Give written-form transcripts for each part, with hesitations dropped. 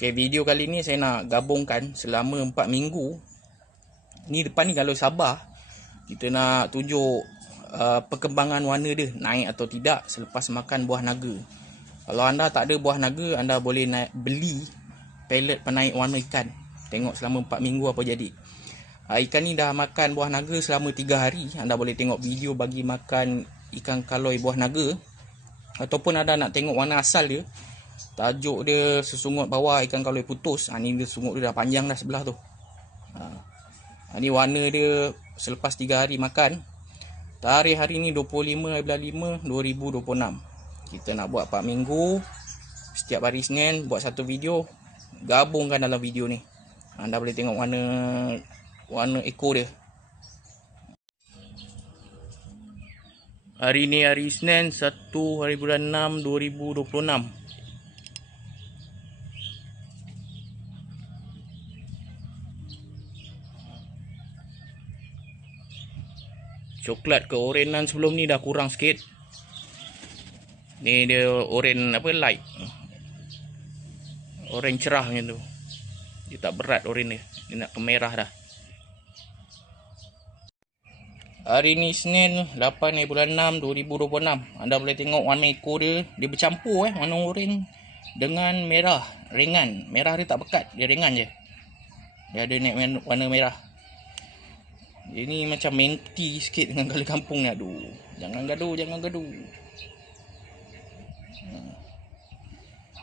Okay, video kali ni saya nak gabungkan selama 4 minggu. Ni depan ni kalau sabar, kita nak tunjuk perkembangan warna dia naik atau tidak selepas makan buah naga. Kalau anda tak ada buah naga, anda boleh beli pellet penaik warna ikan. Tengok selama 4 minggu apa jadi. Ikan ni dah makan buah naga selama 3 hari. Anda boleh tengok video bagi makan ikan kaloi buah naga. Ataupun anda nak tengok warna asal dia, tajuk dia sesungut bawah ikan kaloi putus. Ni dia sungut dia dah panjang dah sebelah tu. Ni warna dia selepas 3 hari makan. Tarikh hari ni 25/5/2026. Kita nak buat 4 minggu. Setiap hari Senin buat satu video, gabungkan dalam video ni. Anda boleh tengok warna ekor dia. Hari ni hari Senin 1 hari bulan 6 2026. Coklat keorenan sebelum ni dah kurang sikit. Ni dia oren light. Oren cerah macam tu. Dia tak berat oren dia. Dia nak ke merah dah. Hari ni Senin 8 hari bulan 6 2026. Anda boleh tengok warna ekor dia. Dia bercampur warna oren dengan merah ringan. Merah dia tak pekat, dia ringan je. Dia ada naik warna merah. Dia ni macam menti sikit dengan kala kampung ni. Aduh, jangan gaduh.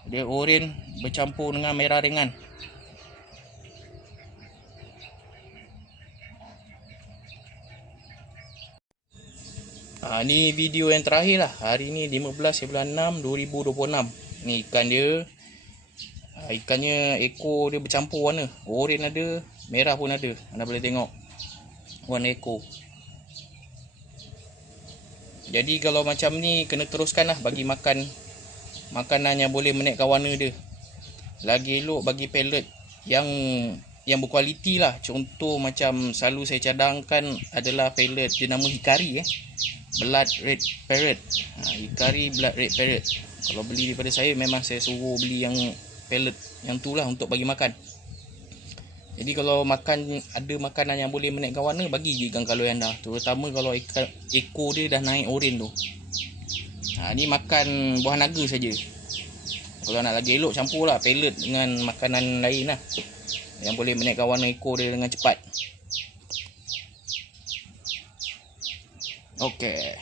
Dia oren bercampur dengan merah ringan. Ni video yang terakhir lah. Hari ni 15 bulan 6 2026. Ni ikan dia. Ikannya ekor dia bercampur warna. Oren ada, merah pun ada. Anda boleh tengok warna ekor. Jadi kalau macam ni kena teruskan lah bagi makan makanan yang boleh menaikkan warna dia. Lagi elok bagi pellet yang berkualiti lah. Contoh macam selalu saya cadangkan adalah pellet dia nama Hikari Blood Red Parrot. Hikari Blood Red Parrot. Kalau beli daripada saya, memang saya suruh beli yang pellet yang tu lah untuk bagi makan. Jadi kalau ada makanan yang boleh menaikkan warna, bagi je ikan kaloi anda. Terutama kalau ekor dia dah naik oren tu. Ni makan buah naga saja. Kalau nak lagi elok, campur lah pellet dengan makanan lain lah, yang boleh menaikkan warna ekor dia dengan cepat. Okey.